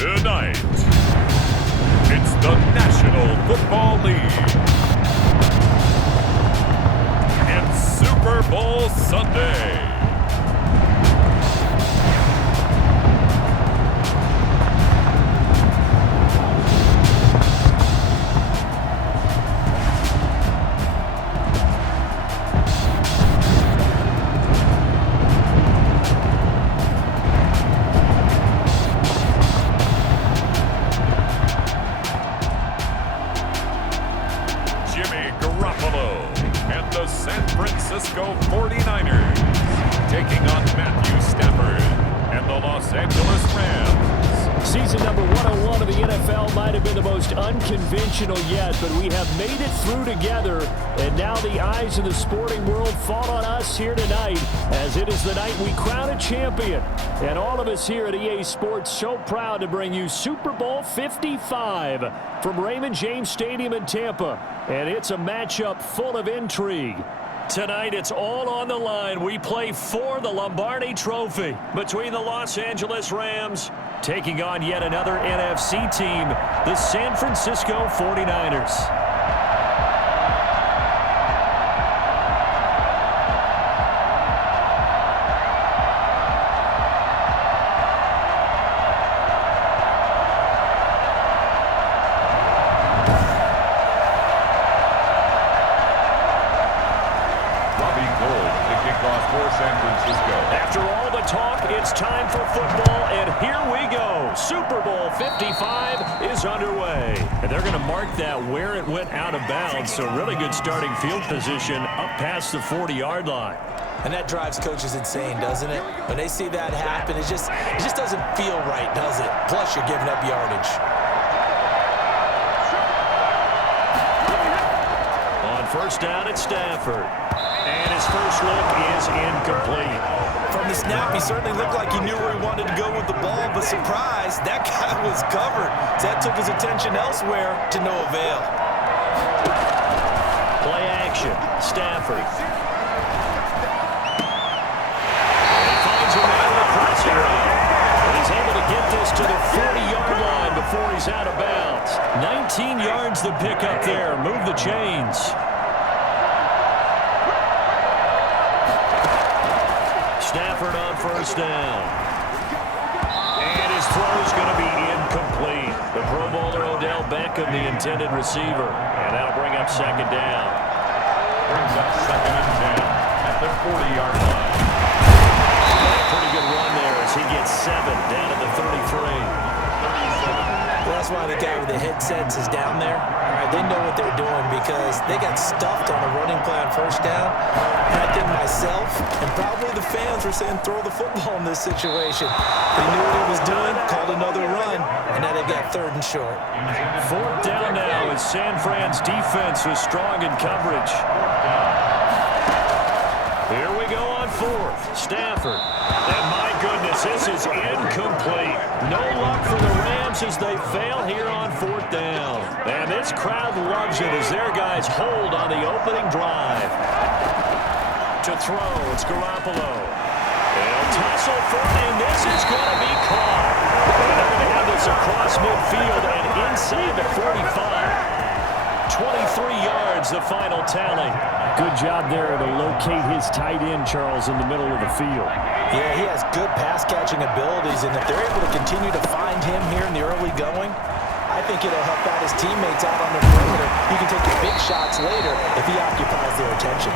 Tonight, it's the National Football League and Super Bowl Sunday. San Francisco 49ers taking on Matthew Stafford and the Los Angeles Rams. Season number 101 of the NFL might have been the most unconventional yet, but we have made it through together, and now the eyes of the sporting world fall on us here tonight, as it is the night we crown a champion. And all of us here at EA Sports so proud to bring you Super Bowl 55 from Raymond James Stadium in Tampa. And it's a matchup full of intrigue. Tonight, it's all on the line. We play for the Lombardi Trophy between the Los Angeles Rams taking on yet another NFC team, the San Francisco 49ers. After all the talk, it's time for football, and here we go. Super Bowl 55 is underway. And they're going to mark that where it went out of bounds, so really good starting field position up past the 40-yard line. And that drives coaches insane, doesn't it? When they see that happen, it just doesn't feel right, does it? Plus, you're giving up yardage. On first down, it's Stafford. And his first look is incomplete. From the snap, he certainly looked like he knew where he wanted to go with the ball, but surprise, that guy was covered. So that took his attention elsewhere to no avail. Play action, Stafford. And he finds a man in the crossing route. And he's able to get this to the 40-yard line before he's out of bounds. 19 yards the pick up there. Move the chains. Stafford on first down. And his throw is going to be incomplete. The Pro Bowler Odell Beckham, the intended receiver. And that'll bring up second down. Brings up 2nd and 10 at the 40-yard line. Pretty good run there as he gets 7 down to the 33. Well, that's why the guy with the headsets is down there. All right, they know what they're doing because they got stuffed on a running play on first down. And I think myself and probably the fans were saying throw the football in this situation. They knew what he was doing, called another run, and now they've got 3rd and short. 4th down now as San Fran's defense was strong in coverage. Here we go on 4th. Stafford. And my goodness, this is incomplete. No luck for the Rams as they fail here on 4th down. And this crowd loves it as their guys hold on the opening drive. To throw, it's Garoppolo. They'll tussle for it, and this is going to be caught. And they're going to have this across midfield and inside the 45. 23 yards, the final tally. Good job there to locate his tight end, Charles, in the middle of the field. Yeah, he has good pass-catching abilities, and if they're able to continue to find him here in the early going, I think it'll help out his teammates out on the perimeter. You can take your big shots later if he occupies their attention.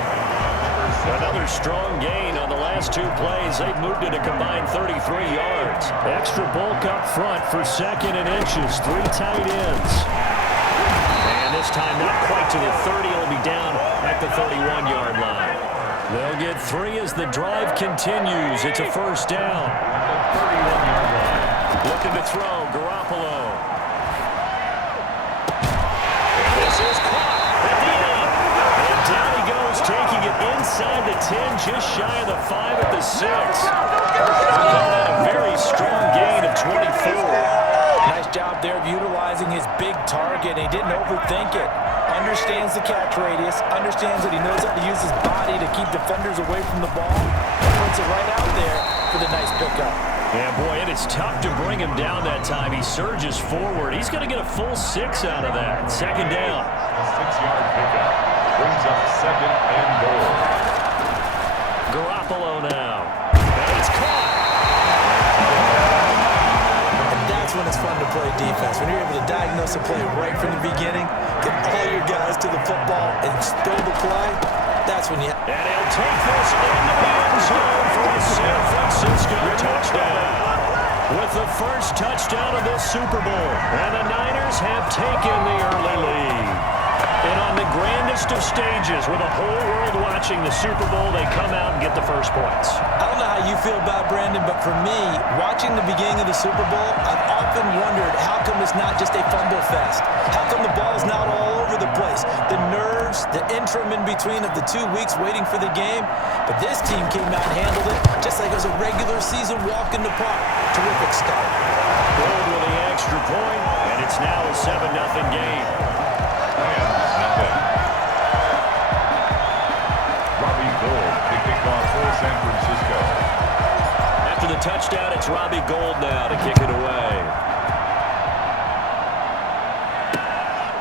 Another strong gain on the last 2 plays. They've moved it a combined 33 yards. Extra bulk up front for 2nd and inches. 3 tight ends. And this time not quite to the 30. It'll be down at the 31-yard line. They'll get 3 as the drive continues. It's a first down. 31-yard line. Looking to throw, Garoppolo. This is caught at the end. And down he goes, taking it inside the 10, just shy of the 5 at the 6. A very strong gain of 24. Nice job there of utilizing his big target. He didn't overthink it. Understands the catch radius. Understands that he knows how to use his body to keep defenders away from the ball. And puts it right out there for the nice pickup. Yeah, boy, it is tough to bring him down that time. He surges forward. He's going to get a full 6 out of that. Second down. A 6-yard pickup brings up second and goal. Garoppolo now. And it's caught. And that's when it's fun to play defense. When you're able to diagnose a play right from the beginning, get all your guys to the football and throw the play, that's when you... And he'll take this into the end zone for a San Francisco touchdown. With the first touchdown of this Super Bowl. And the Niners have taken the early lead. And on the grandest of stages, with the whole world watching the Super Bowl, they come out and get the first points. I don't know how you feel about Brandon, but for me, watching the beginning of the Super Bowl, I've often wondered how come it's not just a fumble fest? How come the ball's not all over the place? The nerves, the interim in between of the 2 weeks waiting for the game. But this team came out and handled it just like it was a regular season walk in the park. Terrific start. Gold with the extra point, and it's now a 7-0 game. San Francisco. After the touchdown, it's Robbie Gould now to kick it away.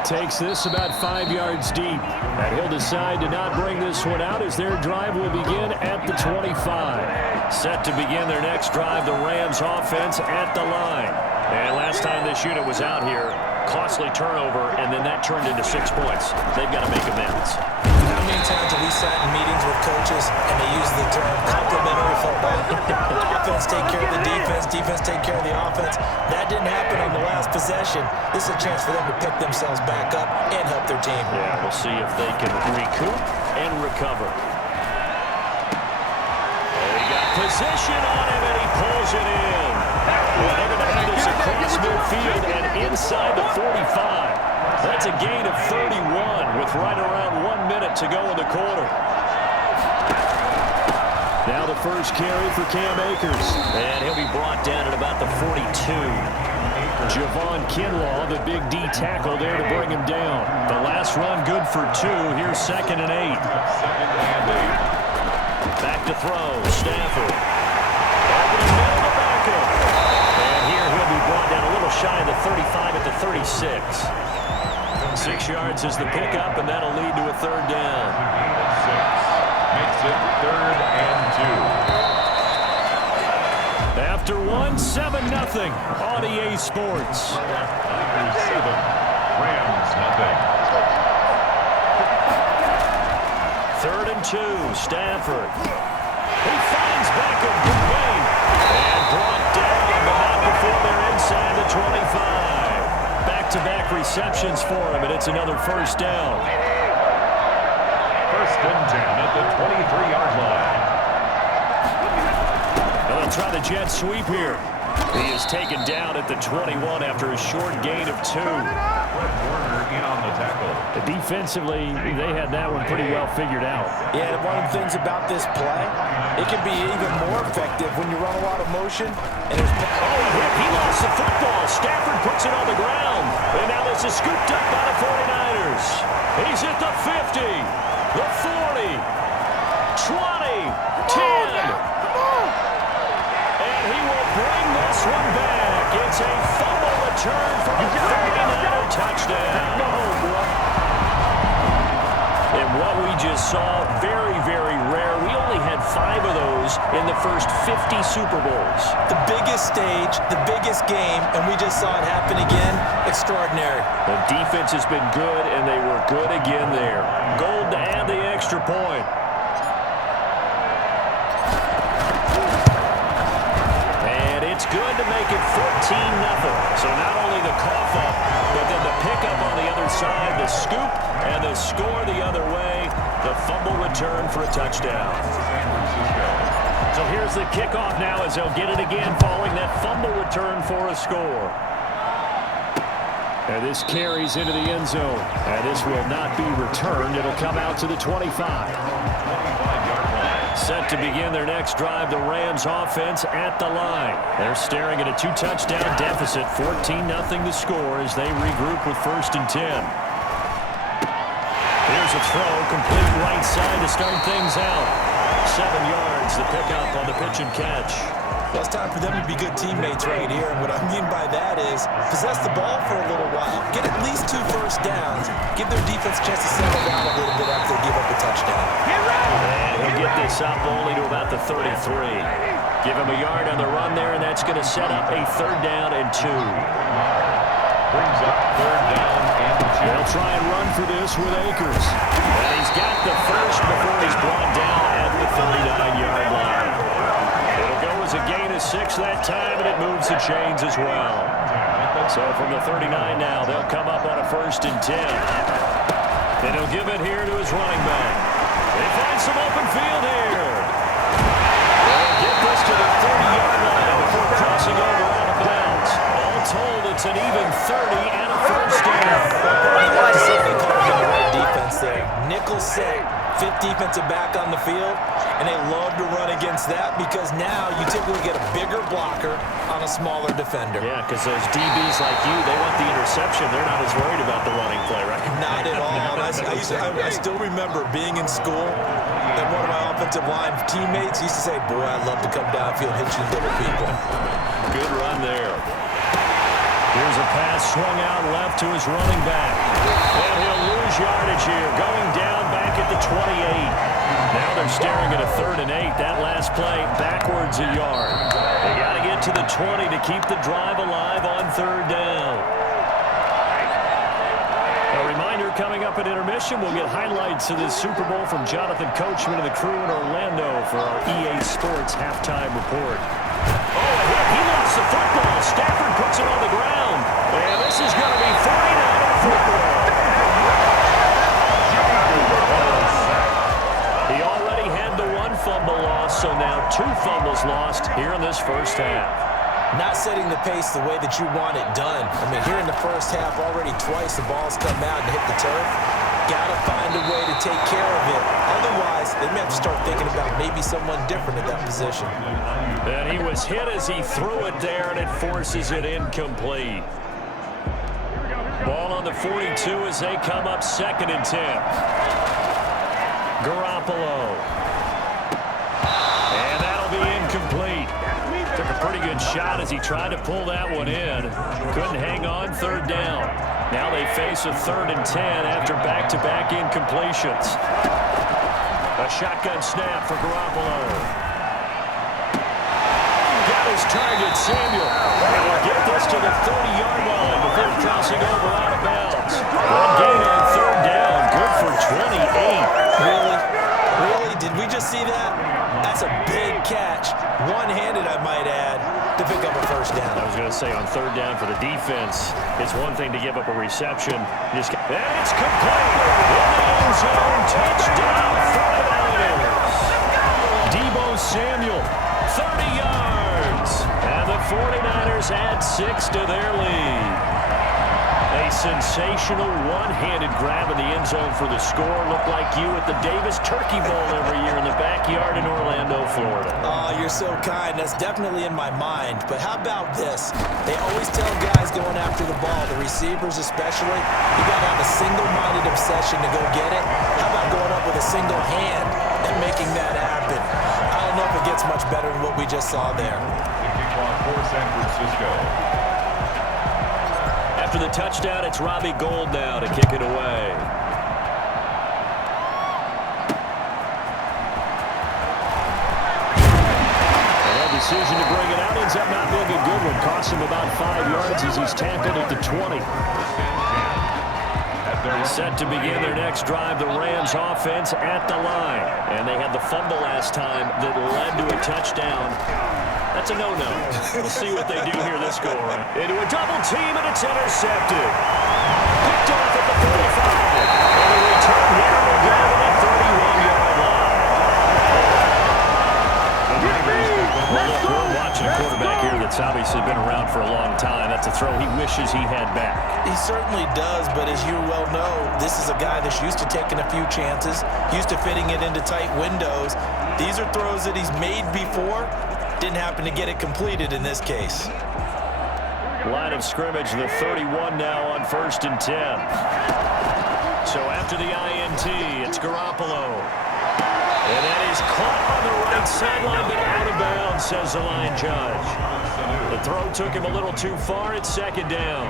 Takes this about 5 yards deep. And he'll decide to not bring this one out as their drive will begin at the 25. Set to begin their next drive, the Rams offense at the line. And last time this unit was out here, costly turnover, and then that turned into 6 points. They've got to make amends. How many times have we sat in meetings with coaches and they use the term complementary football? Offense take care of the defense, defense take care of the offense. That didn't happen on the last possession. This is a chance for them to pick themselves back up and help their team. Yeah, we'll see if they can recoup and recover. They got position on him and he pulls it in. Well, they're going to have this across midfield and inside the 45. That's a gain of 31 with right around 1 minute to go in the quarter. Now the first carry for Cam Akers. And he'll be brought down at about the 42. Javon Kinlaw, the big D tackle there to bring him down. The last run good for 2. Here's 2nd and 8. Back to throw. Stafford. Over the middle of the backup. And here he'll be brought down a little shy of the 35 at the 36. 6 yards is the pickup, and that'll lead to a 3rd down. Makes it 3rd and 2. After 7-0 on EA Sports. 7, Rams nothing. 3rd and 2, Stafford. He finds Beckham, good game, and brought down, but not before they're inside the 25. Back-to-back receptions for him, and it's another 1st down. 1st and 10 at the 23-yard line. Well, they'll try the jet sweep here. He is taken down at the 21 after a short gain of 2. Warner in on the tackle. Defensively, they had that one pretty well figured out. Yeah, and one of the things about this play, it can be even more effective when you run a lot of motion. And there's he lost the football. Stafford puts it on the ground. And now this is scooped up by the 49ers. He's at the 50, the 40, 20, 10. And he will bring this one back. It's a fumble return for a 49er touchdown. And what we just saw, very, very rare. We only had 5 of those in the first 50 Super Bowls. The biggest stage, the biggest game, and we just saw it happen again. Extraordinary. The defense has been good, and they were good again there. Gold to add the extra point. And it's good to make it 14-0. So not only the cough up, but then the pickup on the other side, the scoop, and the score the other way. The fumble return for a touchdown. So here's the kickoff now as they'll get it again following that fumble return for a score. And this carries into the end zone. And this will not be returned. It'll come out to the 25. Set to begin their next drive, the Rams offense at the line. They're staring at a 2-touchdown deficit, 14-0 the score as they regroup with 1st and 10. Here's a throw, complete right side to start things out. 7 yards, the pickup on the pitch and catch. Well, it's time for them to be good teammates right here. And what I mean by that is possess the ball for a little while, get at least 2 first downs, give their defense a chance to settle down a little bit after they give up a touchdown. And he'll get this up only to about the 33. Give him a yard on the run there, and that's going to set up a 3rd down and 2. Brings up 3rd down and 2. They'll try and run for this with Akers. And he's got the first before he's brought down at the 39-yard line. It'll go as a gain of 6 that time, and it moves the chains as well. So from the 39 now, they'll come up on a 1st and 10. And he'll give it here to his running back. They find some open field here. They'll get this to the 30-yard line before crossing over out of bounds. All told, it's an even 30 and a 1st down. They called the right defense there. Nickel set, 5th defensive back on the field, and they love to run against that because now you typically get a bigger blocker on a smaller defender. Yeah, because those DBs like you, they want the interception. They're not as worried about the running play, right? Not at all. I still remember being in school, and one of my offensive line teammates used to say, boy, I'd love to come downfield and hit you little people. Good run there. Here's a pass swung out left to his running back. And he'll lose yardage here, going down back at the 28. Now they're staring at a 3rd and 8. That last play, backwards a yard. They got to get to the 20 to keep the drive alive on 3rd down. A reminder coming up at intermission, we'll get highlights of this Super Bowl from Jonathan Coachman and the crew in Orlando for our EA Sports halftime report. Oh, he lost the football. Stafford puts it on the ground. And this is going to be 49er football. He already had the 1 fumble loss, so now 2 fumbles lost here in this first half. Not setting the pace the way that you want it done. I mean, here in the first half, already twice the ball's come out and hit the turf. Got to find a way to take care of it. Otherwise, they may have to start thinking about maybe someone different at that position. And he was hit as he threw it there, and it forces it incomplete. Ball on the 42 as they come up 2nd and 10. Garoppolo. And that'll be incomplete. Took a pretty good shot as he tried to pull that one in. Couldn't hang on, 3rd down. Now they face a 3rd and 10 after back-to-back incompletions. A shotgun snap for Garoppolo. Got his target, Samuel. And he'll get this to the 30-yard line before crossing over out of bounds. Good gain on 3rd down. Good for 28. Really? Really? Did we just see that? That's a big catch. One-handed, I might add, to pick up a 1st down. I was going to say on 3rd down for the defense, it's one thing to give up a reception. And it's complete. In the end zone, touchdown, 49ers. Deebo Samuel, 30 yards. And the 49ers add 6 to their lead. A sensational one-handed grab in the end zone for the score. Looked like you at the Davis Turkey Bowl every year in the backyard in Orlando, Florida. Oh, you're so kind. That's definitely in my mind. But how about this? They always tell guys going after the ball, the receivers especially, you got to have a single-minded obsession to go get it. How about going up with a single hand and making that happen? I don't know if it gets much better than what we just saw there. Kicking clock for San Francisco. After the touchdown, it's Robbie Gould now to kick it away. And that decision to bring it out ends up not being a good one. Costs him about 5 yards as he's tackled at the 20. Set to begin their next drive, the Rams offense at the line. And they had the fumble last time that led to a touchdown. That's a no-no. We'll see what they do here this go-around. Into a double team, and it's intercepted. Picked off at the 45. And a return here will go to the 31-yard line. We're watching a quarterback here that's obviously been around for a long time. That's a throw he wishes he had back. He certainly does, but as you well know, this is a guy that's used to taking a few chances, used to fitting it into tight windows. These are throws that he's made before. Didn't happen to get it completed in this case. Line of scrimmage, the 31 now on 1st and 10. So after the INT, it's Garoppolo. And that is caught on the right sideline, but out of bounds, says the line judge. The throw took him a little too far. It's second down.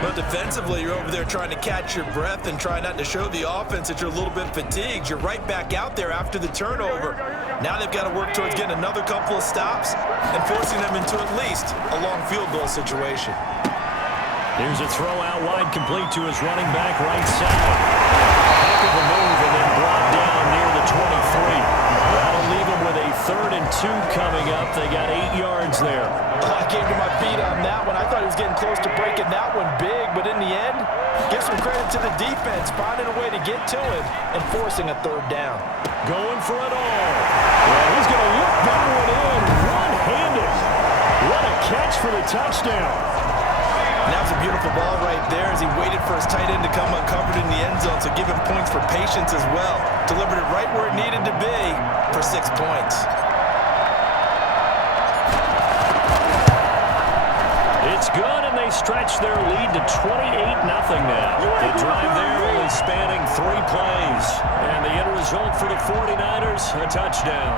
But defensively, you're over there trying to catch your breath and try not to show the offense that you're a little bit fatigued. You're right back out there after the turnover. Now they've got to work towards getting another couple of stops and forcing them into at least a long field goal situation. Here's a throw out wide, complete to his running back right side. Heck of a move, and then brought down near the 23. That'll leave him with a 3rd and 2 coming up. They got 8 yards there. I came to my feet on that one. I thought he was getting close to breaking that one big, but in the end, give some credit to the defense, finding a way to get to him and forcing a 3rd down. Going for it all. Well, he's going to look that one in one-handed. What a catch for the touchdown. And that was a beautiful ball right there as he waited for his tight end to come uncovered in the end zone, so give him points for patience as well. Delivered it right where it needed to be for 6 points. It's good, and they stretch their lead to 28-0 now. The drive there only spanning 3 plays. And the end result for the 49ers, a touchdown.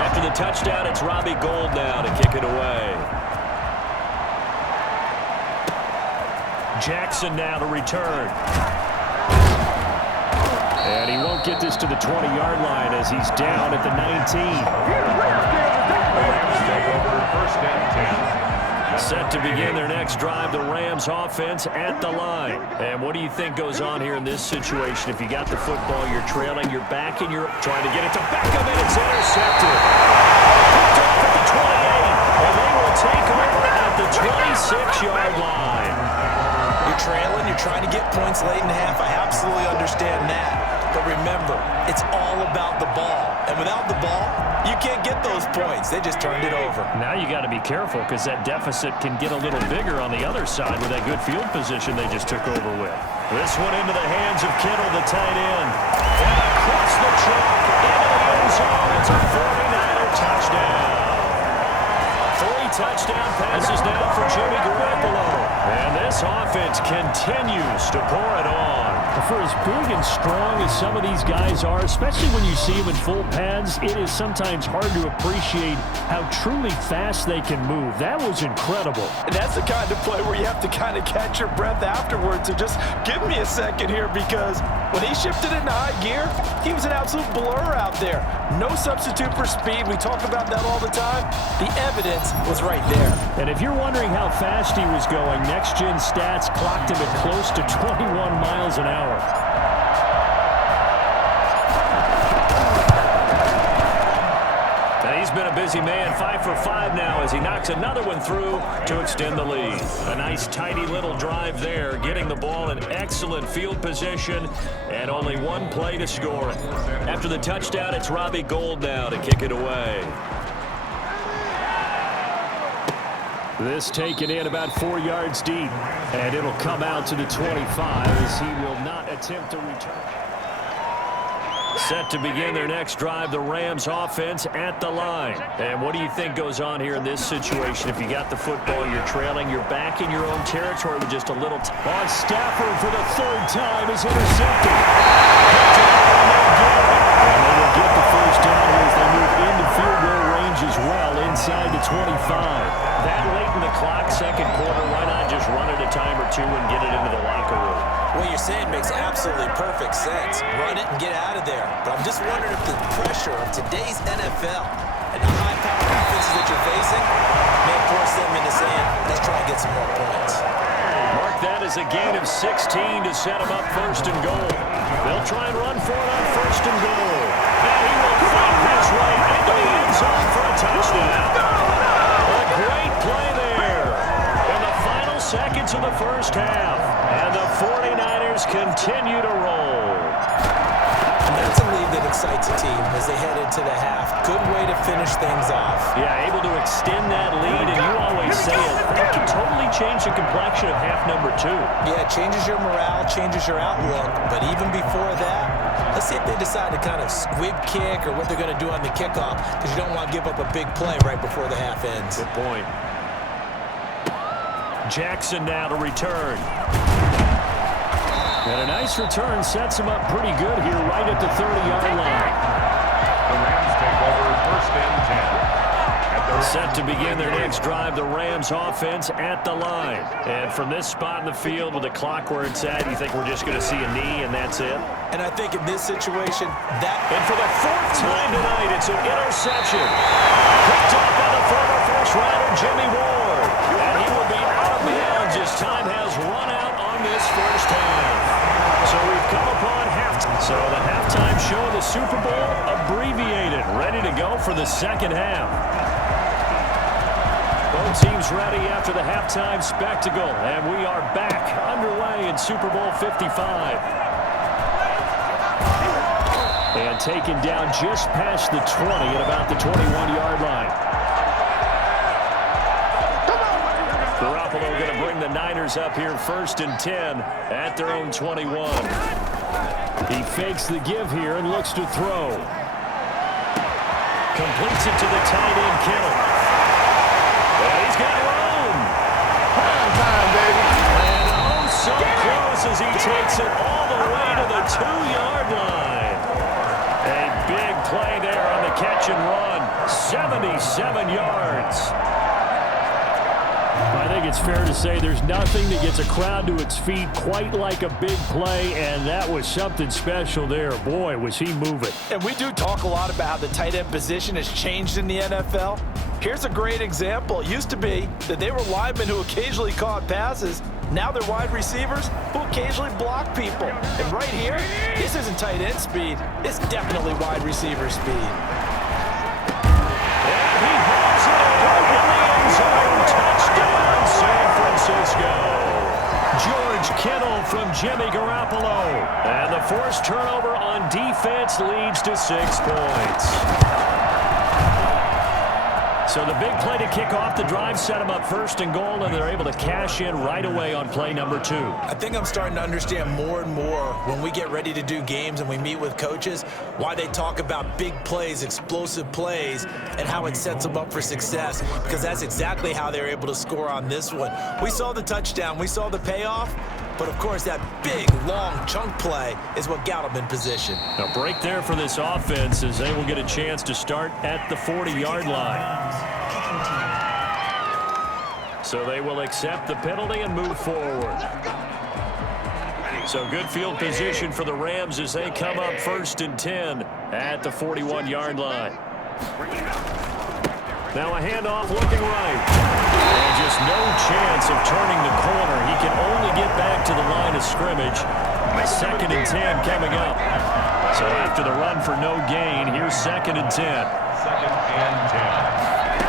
After the touchdown, it's Robbie Gould now to kick it away. Jackson now to return. And he won't get this to the 20-yard line as he's down at the 19. Rams take over 1st and 10. Set to begin their next drive, the Rams offense at the line. And what do you think goes on here in this situation? If you got the football, you're trailing, you're back, and you're trying to get it to Beckham, and it's intercepted. Picked up at the 28, and they will take over at the 26-yard line. You're trailing, you're trying to get points late in half. I absolutely understand that. But remember, it's all about the ball. And without the ball, you can't get those points. They just turned it over. Now you got to be careful because that deficit can get a little bigger on the other side with that good field position they just took over with. This one into the hands of Kittle, the tight end. And across the chalk into the end zone. It's a 49er touchdown. 3 touchdown passes now for Jimmy Garoppolo. And this offense continues to pour it on. For as big and strong as some of these guys are, especially when you see them in full pads, it is sometimes hard to appreciate how truly fast they can move. That was incredible. And that's the kind of play where you have to kind of catch your breath afterwards. So just give me a second here, because when he shifted into high gear, he was an absolute blur out there. No substitute for speed. We talk about that all the time. The evidence was right there. And if you're wondering how fast he was going, next-gen stats clocked him at close to 21 miles an hour. And he's been a busy man, 5 for 5 now as he knocks another one through to extend the lead. A nice, tidy little drive there, getting the ball in excellent field position, and only 1 play to score it. After the touchdown, it's Robbie Gould now to kick it away. This taken in about 4 yards deep, and it'll come out to the 25 as he will not attempt to return. Set to begin their next drive, the Rams offense at the line. And what do you think goes on here in this situation? If you got the football, you're trailing, you're back in your own territory with just a little on Stafford for the 3rd time is intercepted. And they will get the 1st down as they move into field goal range as well inside the 25. That late in the clock, 2nd quarter, why not just run it a time or 2 and get it into the locker room? What you're saying makes absolutely perfect sense. Run it and get out of there. But I'm just wondering if the pressure of today's NFL and the high-powered offenses that you're facing may force them into saying, let's try and get some more points. Mark that as a gain of 16 to set them up 1st and goal. They'll try and run for it on 1st and goal. And he will find his way into the end zone for a touchdown. A great play there in the final seconds of the 1st half. And the 49ers continue to roll. And that's a lead that excites a team as they head into the half. Good way to finish things off. Yeah, able to extend that lead, and you always say it. That can totally change the complexion of half number 2. Yeah, it changes your morale, changes your outlook. But even before that, let's see if they decide to kind of squib kick or what they're going to do on the kickoff, because you don't want to give up a big play right before the half ends. Good point. Jackson now to return. And a nice return sets him up pretty good here right at the 30-yard line. The Rams take over 1st and 10. Set to begin their next drive, the Rams offense at the line. And from this spot in the field with the clock where it's at, you think we're just going to see a knee and that's it? And I think in this situation, And for the 4th time tonight, it's an interception. Picked off by the former first-rounder, Jimmy Ward. And he will be out of bounds as time has run out on this first half. So we've come upon halftime. So the halftime show of the Super Bowl abbreviated, ready to go for the second half. Both teams ready after the halftime spectacle, and we are back underway in Super Bowl 55. And taken down just past the 20 at about the 21-yard line. Garoppolo going to bring the Niners up here 1st and 10 at their own 21. He fakes the give here and looks to throw. Completes it to the tight end, Kittle. And he's got room. Time, baby. And oh, so close as he takes it all the way to the 2-yard line. A big play there on the catch and run. 77 yards. I think it's fair to say there's nothing that gets a crowd to its feet quite like a big play, and that was something special there. Boy, was he moving. And we do talk a lot about how the tight end position has changed in the NFL. Here's a great example. It used to be that they were linemen who occasionally caught passes. Now they're wide receivers who occasionally block people. And right here, this isn't tight end speed. It's definitely wide receiver speed. And he hauls it in the end zone. Touchdown, San Francisco. George Kittle from Jimmy Garoppolo. And the forced turnover on defense leads to 6 points. So the big play to kick off the drive set them up 1st and goal, and they're able to cash in right away on play number 2. I think I'm starting to understand more and more when we get ready to do games and we meet with coaches why they talk about big plays, explosive plays, and how it sets them up for success, because that's exactly how they're able to score on this one. We saw the touchdown. We saw the payoff. But, of course, that big, long chunk play is what got them in position. A break there for this offense as they will get a chance to start at the 40-yard line. So they will accept the penalty and move forward. So good field position for the Rams as they come up 1st and 10 at the 41-yard line. Now a handoff looking right. And just no chance of turning the corner. He can only get back to the line of scrimmage. 2nd and 10 coming up. So after the run for no gain, here's 2nd and 10. 2nd and 10.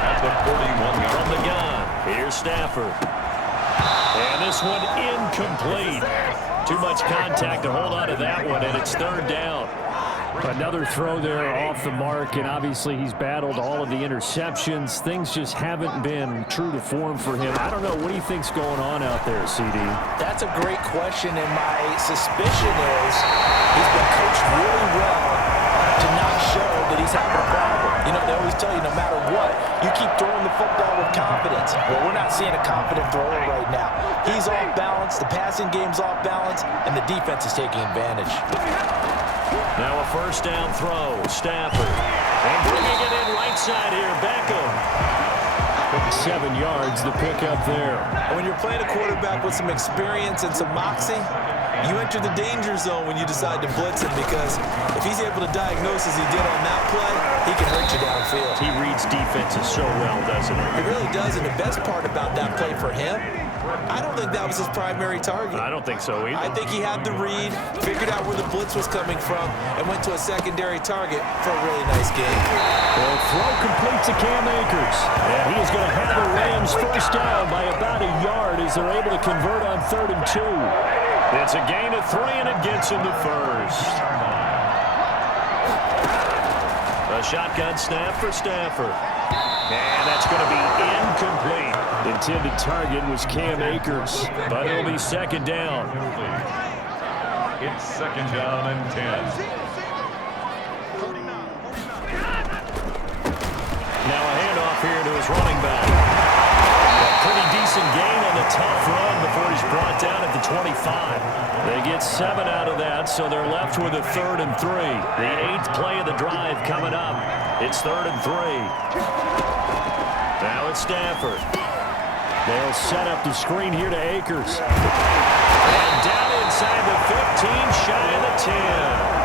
At the 41-yard From the gun, here's Stafford. And this one incomplete. Too much contact to hold on to that one, and it's 3rd down. Another throw there off the mark, and obviously he's battled all of the interceptions. Things just haven't been true to form for him. I don't know. What do you think's going on out there, CD? That's a great question, and my suspicion is he's been coached really well to not show that he's having a problem. You know, they always tell you no matter what, you keep throwing the football with confidence. Well, we're not seeing a confident thrower right now. He's off balance, the passing game's off balance, and the defense is taking advantage. Now a 1st down throw, Stafford. And bringing it in right side here, Beckham. 7 yards, the pickup there. When you're playing a quarterback with some experience and some moxie, you enter the danger zone when you decide to blitz him, because if he's able to diagnose as he did on that play, he can hurt you downfield. He reads defenses so well, doesn't he? He really does, and the best part about that play for him, I don't think that was his primary target. I don't think so either. I think he had the read, figured out where the blitz was coming from, and went to a secondary target for a really nice game. Well, throw complete to Cam Akers. And he is going to have the Rams 1st down by about a yard as they're able to convert on 3rd and 2. It's a gain of 3, and it gets him to 1st. A shotgun snap for Stafford. And that's going to be incomplete. Intended target was Cam Akers, but it'll be 2nd down. It's 2nd down and 10. Now a handoff here to his running back. A pretty decent gain on the tough run before he's brought down at the 25. They get 7 out of that, so they're left with a 3rd and 3. The 8th play of the drive coming up. It's 3rd and 3. Now it's Stafford. They'll set up the screen here to Akers. And down inside the 15, shy of the 10.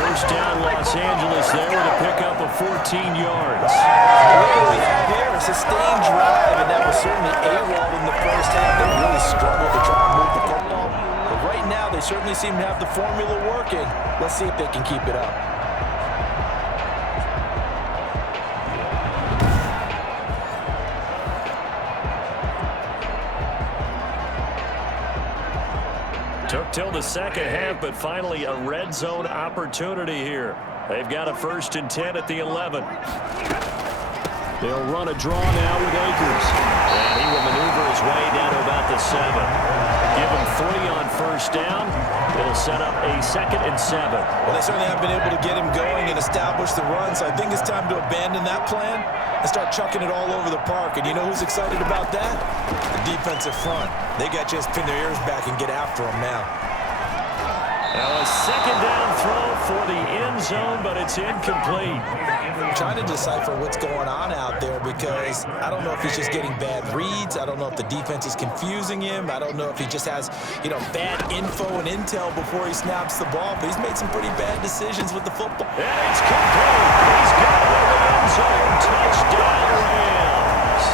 First down, Los Angeles there with a pickup of 14 yards. What we have here is a sustained drive, and that was certainly AWOL in the first half. They really struggled to try and move the football. But right now, they certainly seem to have the formula working. Let's see if they can keep it up. Took till the second half, but finally a red zone opportunity here. They've got a 1st and 10 at the 11. They'll run a draw now with Akers. And he will maneuver his way down to about the 7. Give him 3 on first down. It'll set up a 2nd and 7. Well, they certainly have been able to get him going and establish the run, so I think it's time to abandon that plan and start chucking it all over the park. And you know who's excited about that? The defensive front. They got just pin their ears back and get after him now. Now a 2nd down throw for the end zone, but it's incomplete. I'm trying to decipher what's going on out there because I don't know if he's just getting bad reads. I don't know if the defense is confusing him. I don't know if he just has, bad info and intel before he snaps the ball. But he's made some pretty bad decisions with the football. And it's complete. He's got it in the end zone. Touchdown, Rams.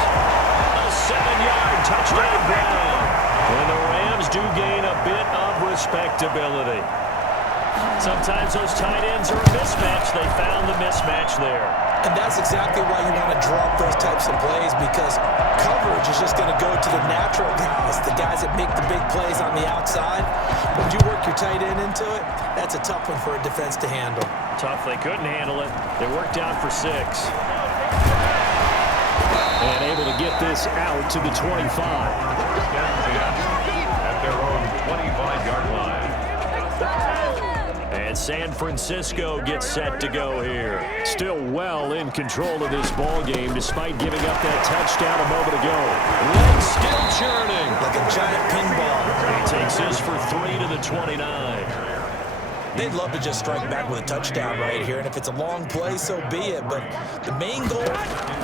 A 7-yard touchdown ground. And the Rams do gain a bit of respectability. Sometimes those tight ends are a mismatch. They found the mismatch there. And that's exactly why you want to draw up those types of plays, because coverage is just going to go to the natural guys, the guys that make the big plays on the outside. When you work your tight end into it, that's a tough one for a defense to handle. Tough. They couldn't handle it. They worked out for 6. And able to get this out to the 25. At their own 25-yard line. And San Francisco gets set to go here. Still well in control of this ball game despite giving up that touchdown a moment ago. Legs still churning. Like a giant pinball. He takes this for 3 to the 29. They'd love to just strike back with a touchdown right here, and if it's a long play, so be it. But the main goal,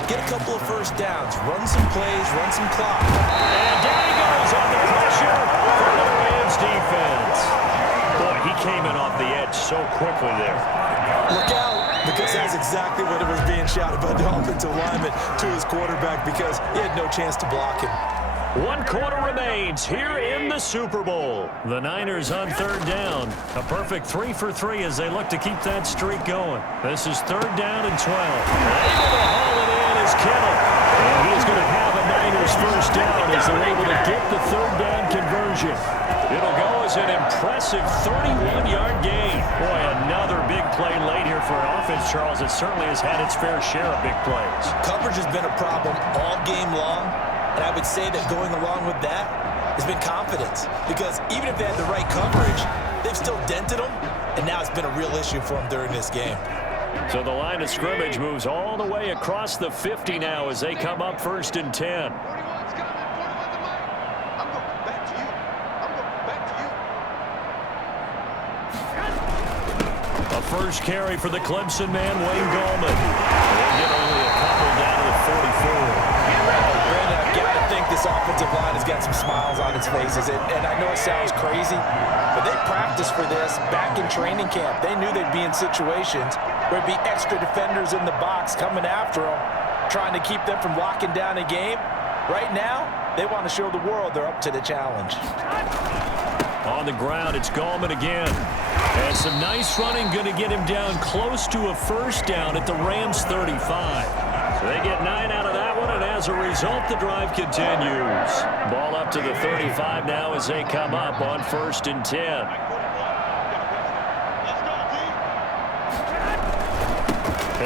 get a couple of first downs, run some plays, run some clock. And down he goes on the pressure from the Rams defense. Boy, he came in off the edge so quickly there. Look out, because that's exactly what it was being shouted by the offensive lineman to his quarterback, because he had no chance to block him. 1 quarter remains here in the Super Bowl. The Niners on 3rd down. A perfect 3 for 3 as they look to keep that streak going. This is 3rd down and 12. Able to haul it in is Kittle. And he's going to have a Niners first down as they're able to get the 3rd down conversion. It'll go as an impressive 31-yard gain. Boy, another big play late here for an offense, Charles. It certainly has had its fair share of big plays. Coverage has been a problem all game long. And I would say that going along with that has been confidence. Because even if they had the right coverage, they've still dented them. And now it's been a real issue for them during this game. So the line of scrimmage moves all the way across the 50 now as they come up 1st and 10. A first carry for the Clemson man, Wayne Gallman. They'll get only a couple down to the 44. Brandon, I've got to think this offensive line has got some smiles on its faces. And I know it sounds crazy, but they practiced for this back in training camp. They knew they'd be in situations where there'd be extra defenders in the box coming after them, trying to keep them from locking down a game. Right now, they want to show the world they're up to the challenge. On the ground, it's Gallman again. And some nice running, going to get him down close to a first down at the Rams 35. So they get 9 out of that one, and as a result, the drive continues. Ball up to the 35 now as they come up on 1st and 10.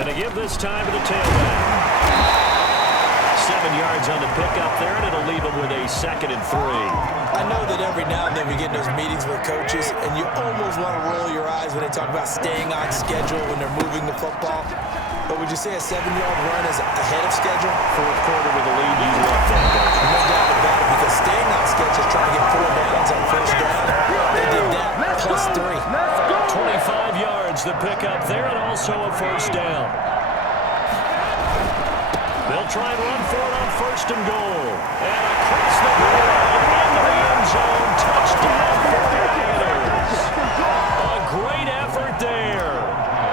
And to give this time to the tailback. 7 yards on the pickup there, and it'll leave him with a 2nd and 3. I know that every now and then we get in those meetings with coaches, and you almost want to roll your eyes when they talk about staying on schedule when they're moving the football. But would you say a 7-yard run is ahead of schedule? 4th quarter with a lead, you love that, don't you? No doubt about it, because staying on schedule is trying to get 4 downs on first and goal. And across the goal line into the end zone. Touchdown 49ers. A great effort there.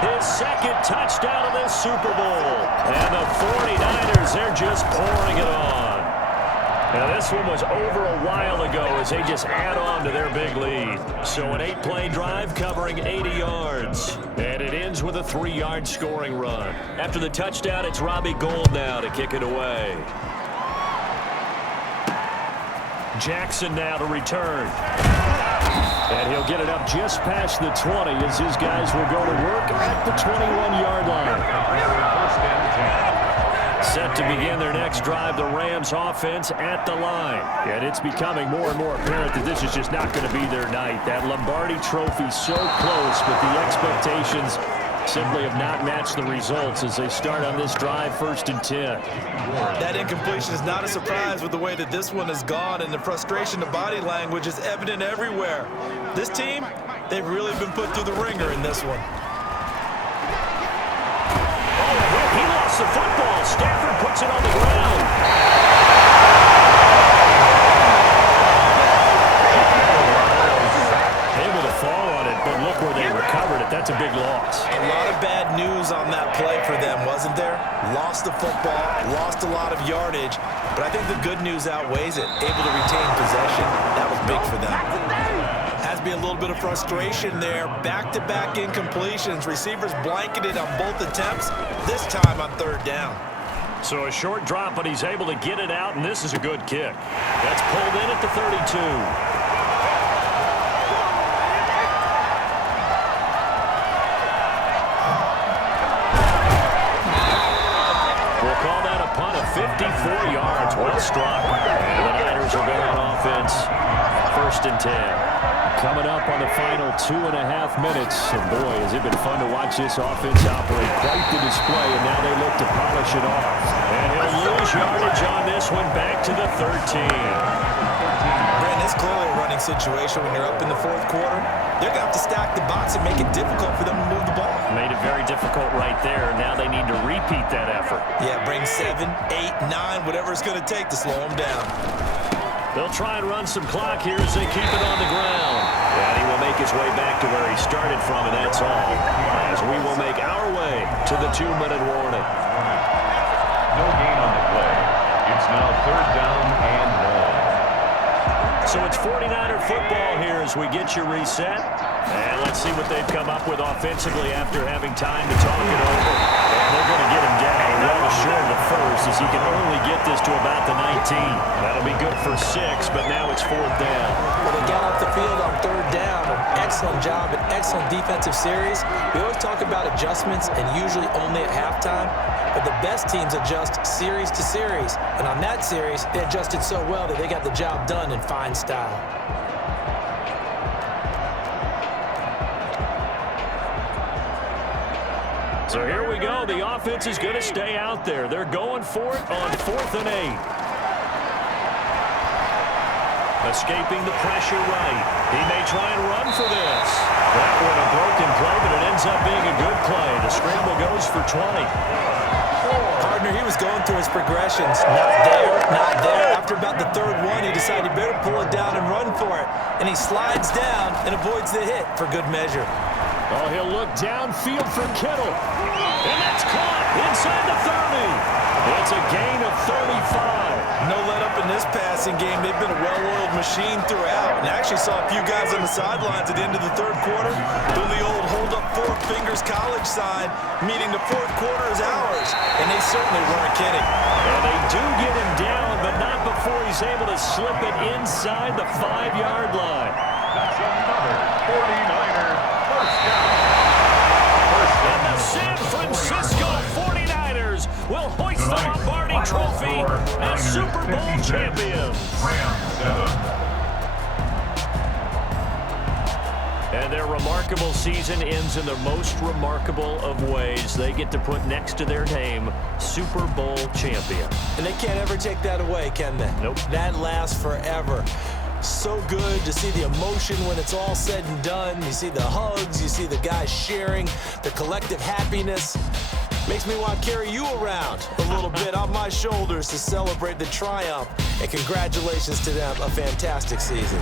His second touchdown of this Super Bowl. And the 49ers, they're just pouring it on. Now, this one was over a while ago as they just add on to their big lead. So an 8-play drive covering 80 yards. And it ends with a 3-yard scoring run. After the touchdown, it's Robbie Gould now to kick it away. Jackson now to return. And he'll get it up just past the 20 as his guys will go to work at the 21-yard line. Set to begin their next drive, the Rams offense at the line. And it's becoming more and more apparent that this is just not going to be their night. That Lombardi trophy so close, but the expectations simply have not matched the results as they start on this drive, 1st and 10. That incompletion is not a surprise with the way that this one has gone, and the frustration, the body language is evident everywhere. This team, they've really been put through the ringer in this one. He lost the football. Stafford puts it on the ground. Able to fall on it, but look where they recovered it. That's a big loss. A lot of bad news on that play for them, wasn't there? Lost the football, lost a lot of yardage, but I think the good news outweighs it. Able to retain possession. That was big for them. Has been a little bit of frustration there. Back-to-back incompletions. Receivers blanketed on both attempts, this time on 3rd down. So a short drop, but he's able to get it out, and this is a good kick. That's pulled in at the 32. We'll call that a punt of 54 yards. Well struck. And the Niners are going on offense. 1st and 10. Coming up on the final 2.5 minutes. And boy, has it been fun to watch this offense operate. Quite the display, and now they look to polish it off. And he'll lose yardage on this one, back to the 13. Brandon, it's clearly a running situation when you're up in the 4th quarter. They're going to have to stack the box and make it difficult for them to move the ball. Made it very difficult right there. Now they need to repeat that effort. Yeah, bring 7, 8, 9, whatever it's going to take to slow them down. They'll try and run some clock here as they keep it on the ground. And he will make his way back to where he started from, and that's all. As we will make our way to the 2-minute warning. No gain on the play. It's now 3rd down and 1. So it's 49er football here as we get you reset. And let's see what they've come up with offensively after having time to talk it over. And they're going to get him down well short of the first as he can only get this to about the 19. That'll be good for 6, but now it's 4th down. Well, they got off the field on 3rd down. An excellent job, an excellent defensive series. We always talk about adjustments and usually only at halftime. But the best teams adjust series to series. And on that series, they adjusted so well that they got the job done in fine style. So here we go. The offense is going to stay out there. They're going for it on 4th and 8. Escaping the pressure right. He may try and run for this. That one a broken play, but it ends up being a good play. The scramble goes for 20. Partner, he was going through his progressions. Not there, not there. After about the 3rd one, he decided he better pull it down and run for it. And he slides down and avoids the hit for good measure. Oh, he'll look downfield for Kittle. And that's caught inside the 30. It's a gain of 35. No let up in this passing game. They've been a well-oiled machine throughout. And I actually saw a few guys on the sidelines at the end of the 3rd quarter doing the old hold up 4 fingers college sign, meaning the 4th quarter is ours. And they certainly weren't kidding. And they do get him down, but not before he's able to slip it inside the 5-yard line. That's another 49er first down. And the San Francisco 49ers will hoist the Lombardi Trophy as Super Bowl champions. And their remarkable season ends in the most remarkable of ways. They get to put next to their name, Super Bowl champion. And they can't ever take that away, can they? Nope. That lasts forever. So good to see the emotion when it's all said and done. You see the hugs, you see the guys sharing, the collective happiness. Makes me want to carry you around a little bit on my shoulders to celebrate the triumph. And congratulations to them, a fantastic season.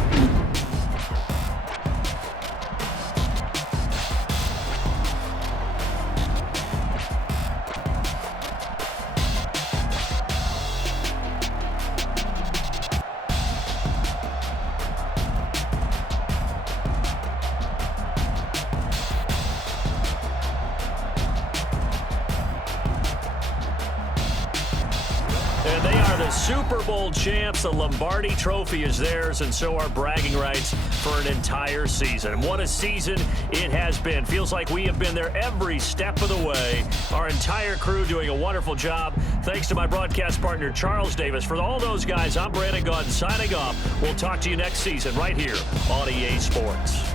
And they are the Super Bowl champs. The Lombardi Trophy is theirs, and so are bragging rights for an entire season. And what a season it has been. Feels like we have been there every step of the way. Our entire crew doing a wonderful job. Thanks to my broadcast partner, Charles Davis. For all those guys, I'm Brandon Gaudin signing off. We'll talk to you next season right here on EA Sports.